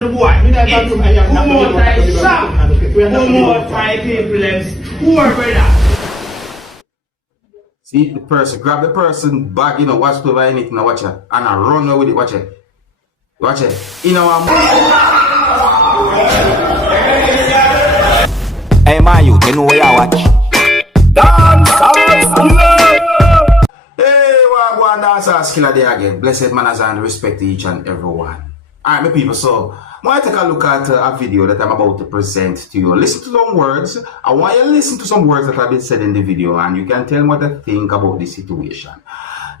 Who more five people who are brother? See the person, grab the person bag, watch over anything, watch it, and I run away with it, watch it. Watch it. Hey man, you know where I watch. Dancehall. Hey, what go on Dancehall Skilla there again. Blessed manners and respect to each and everyone. Alright, my people, so I want to take a look at a video that I'm about to present to you. Listen to some words. I want you to listen to some words that have been said in the video, and you can tell me what you think about this situation.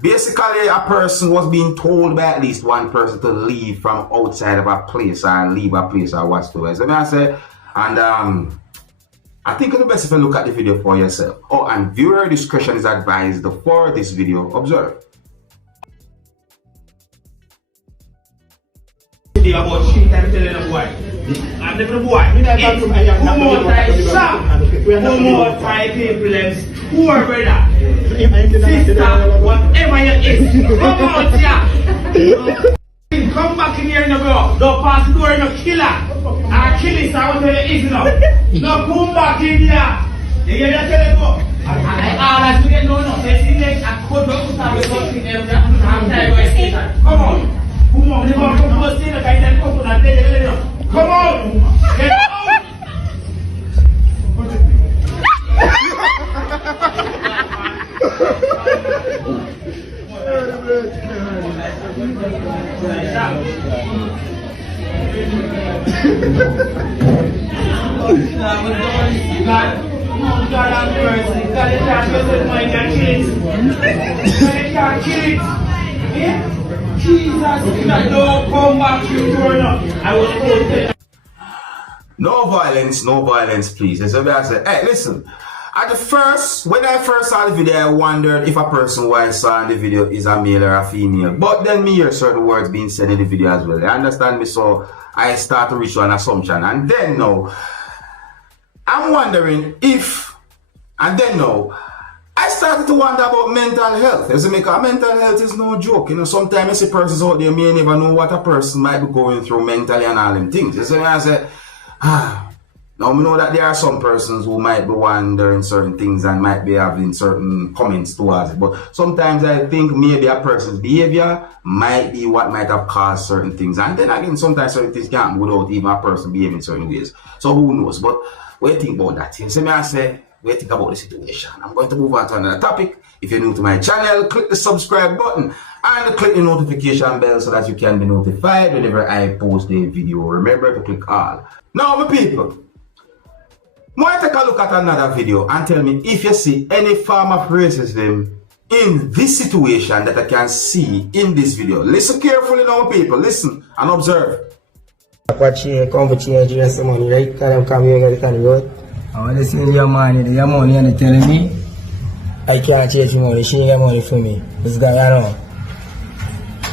Basically, a person was being told by at least one person to leave from outside of a place or leave a place or whatsoever. So I say, and I think it's best if you look at the video for yourself. Oh, and viewer discretion is advised for this video. Observe. About shit, I'm telling the boy. I'm telling the boy. Who more five people who are brother? Sister, whatever you is, come out here. Come back in here, no bro. Don't pass the door, no killer. I kill this, I want to tell you is no. Come back in here. You get that telling go? I to get no. Let's see next. I could not put out something else. Come on. Come on, come on, come on, get out! God have mercy, God can't kill it. God can't kill it. Yeah? Jesus, don't come back to I was No violence, please. And so I said, hey, listen. When I first saw the video, I wondered if a person who I saw in the video is a male or a female. But then me hear certain words being said in the video as well. You understand me? So I start to reach an assumption. And then now, I'm wondering if, I started to wonder about mental health. Because mental health is no joke. Sometimes I see persons out there may never know what a person might be going through mentally and all them things. So I say, now we know that there are some persons who might be wondering certain things and might be having certain comments towards it. But sometimes I think maybe a person's behavior might be what might have caused certain things. And then again, sometimes certain things can't be without even a person behaving certain ways. So who knows? But what do you think about that? So I say, what do you think about the situation? I'm going to move on to another topic. If you're new to my channel, click the subscribe button and click the notification bell so that you can be notified whenever I post a video. Remember to click all. Now, my people, I want to take a look at another video and tell me if you see any form of racism in this situation that I can see in this video. Listen carefully now, my people. Listen and observe. What she come for change the rest of money, right? Because I'm coming here to the road. I want to see your money and you're telling me I can't change your money, she ain't got money for me. This guy, I know.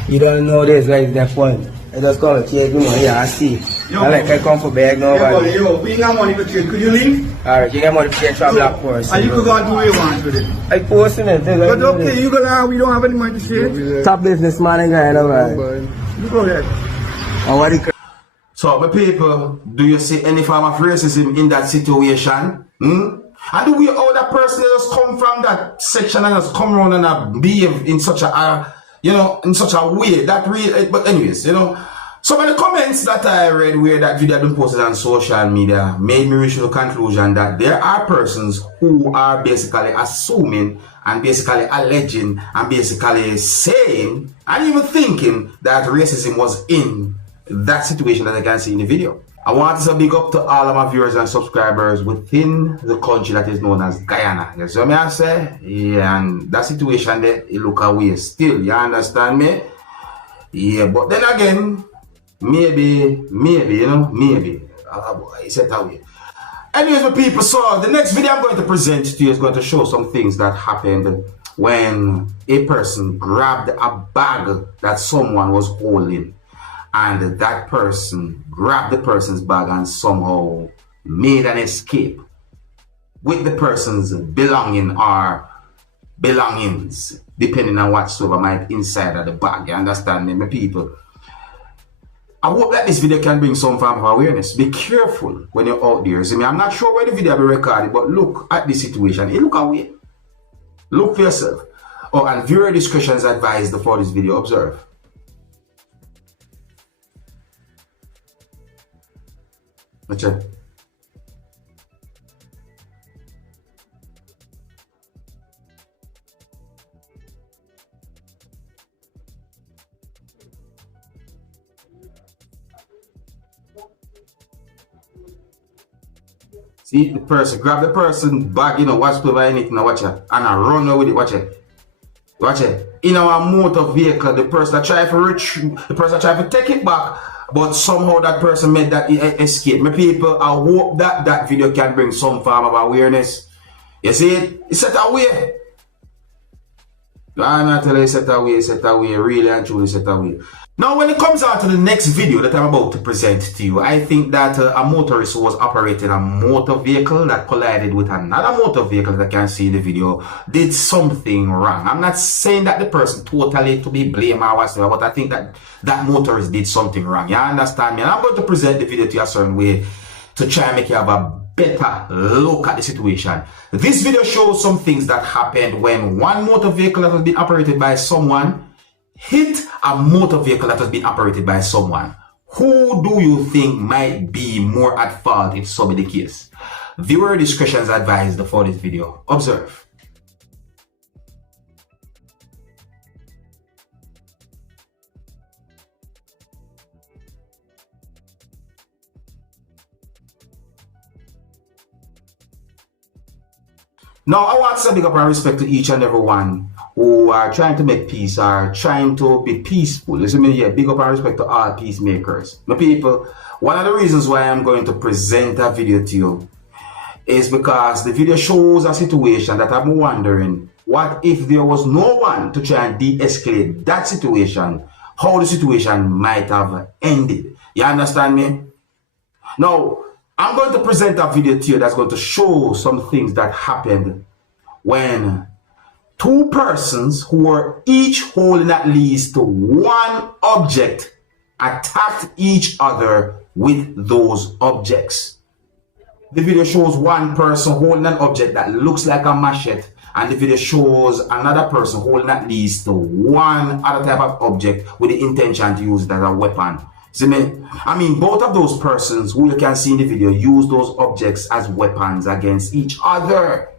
You don't know this, right? That's the point. I just come to change your money, I see. I come for bag now. Yo, we ain't got money for trade. Could you leave? Alright, you got money for trade from Black Forest. And you could go and do what you want with it. I posting it. But okay, you go we don't have any money to trade. Top businessman guy, alright. You go ahead. So, my people, do you see any form of racism in that situation? And the way how that person just come from that section and just come around and behave in such a, in such a way that really, but anyways, some of the comments that I read where that video had been posted on social media made me reach to the conclusion that there are persons who are basically assuming and basically alleging and basically saying and even thinking that racism was in that situation that I can see in the video. I want to say big up to all of my viewers and subscribers within the country that is known as Guyana. You see what I say? Yeah, and that situation there, it look away still. You understand me? Yeah, but then again, maybe, it's that way. Anyways, my people, so the next video I'm going to present to you is going to show some things that happened when a person grabbed a bag that someone was holding. And that person grabbed the person's bag and somehow made an escape with the person's belonging or belongings, depending on whatsoever might inside of the bag. You understand me, my people? I hope that this video can bring some form of awareness. Be careful when you're out there. See me, I'm not sure where the video will be recorded, but look at the situation. Hey, look away. Look for yourself. Oh, and viewer discretion is advised for this video. Observe. Watch it. See the person, grab the person bag, you know, watch over anything, watch it, and I run away with it, watch it. Watch it. In our motor vehicle, the person try to retrieve, the person try to take it back, but somehow that person made that escape. My people, I hope that that video can bring some form of awareness. You see it? It's set away. I'm not telling you set away, really and truly set away. Now, when it comes out to the next video that I'm about to present to you, I think that a motorist who was operating a motor vehicle that collided with another motor vehicle that I can see in the video did something wrong. I'm not saying that the person totally to be blamed or whatsoever, but I think that that motorist did something wrong. You understand me? And I'm going to present the video to you a certain way to try and make you have a better look at the situation. This video shows some things that happened when one motor vehicle that has been operated by someone hit a motor vehicle that has been operated by someone. Who do you think might be more at fault if so be the case? Viewer discretion is advised for this video. Observe. Now, I want to say big up and respect to each and every one who are trying to make peace, are trying to be peaceful. Listen to me here, big up and respect to all peacemakers. My people, one of the reasons why I'm going to present a video to you is because the video shows a situation that I'm wondering, what if there was no one to try and de-escalate that situation, how the situation might have ended. You understand me? Now, I'm going to present a video to you that's going to show some things that happened when two persons who were each holding at least one object attacked each other with those objects. The video shows one person holding an object that looks like a machete, and the video shows another person holding at least one other type of object with the intention to use it as a weapon. See me? I mean, both of those persons who you can see in the video use those objects as weapons against each other.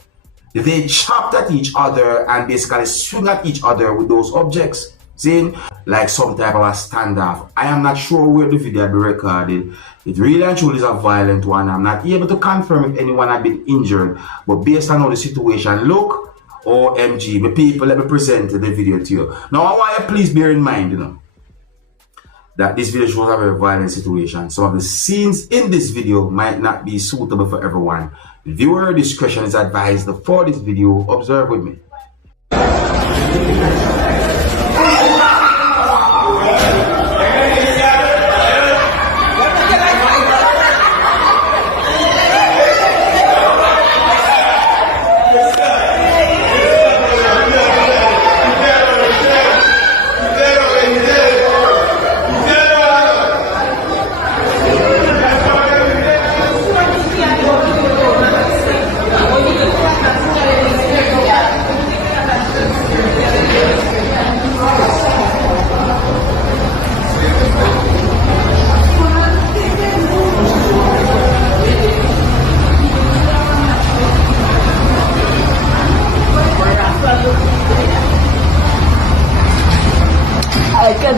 They chopped at each other and basically swing at each other with those objects. See? Like some type of a standoff. I am not sure where the video had been recorded. It really and truly is a violent one. I'm not able to confirm if anyone had been injured. But based on how the situation look, OMG, my people, let me present the video to you. Now, I want you to please bear in mind, you know, that this video shows a very violent situation. Some of the scenes in this video might not be suitable for everyone. Viewer discretion is advised for this video. Observe with me.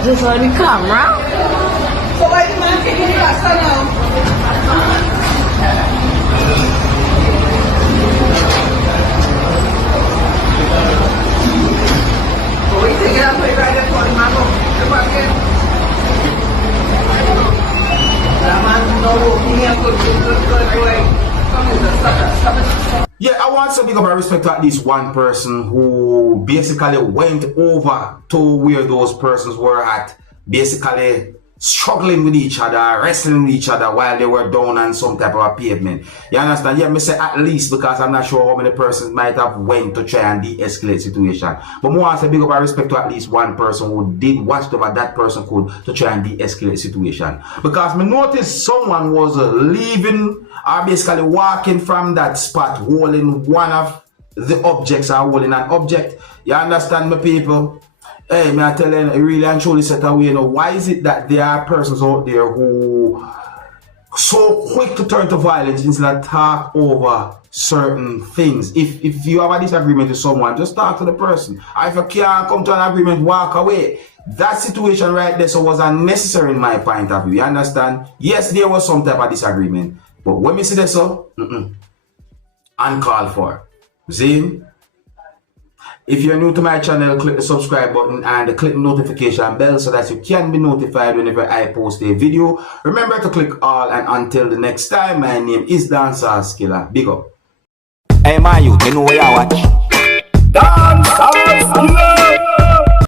Just on the camera. So why the man taking the rasta now? Oh, we take it up right there for the man. The bucket. The man no walking here good. Yeah, I want to big up and respect to at least one person who basically went over to where those persons were at, basically struggling with each other, wrestling with each other while they were down on some type of a pavement. You understand? Yeah, me say at least because I'm not sure how many persons might have went to try and de-escalate situation. But more I say big up I respect to at least one person who did whatever that person could to try and de-escalate situation. Because me noticed someone was leaving or basically walking from that spot holding one of the objects or holding an object. You understand me, people? Hey, me I tell you, really and truly set away, you know, why is it that there are persons out there who so quick to turn to violence instead of talk over certain things? If you have a disagreement with someone, just talk to the person. If you can't come to an agreement, walk away. That situation right there so was unnecessary in my point of view. You understand? Yes, there was some type of disagreement, but when we see this so, uncalled for. See? If you're new to my channel, click the subscribe button and click the notification bell so that you can be notified whenever I post a video. Remember to click all, and until the next time, my name is Dancehall Skilla. Big up. Hey, man, you know where you watch.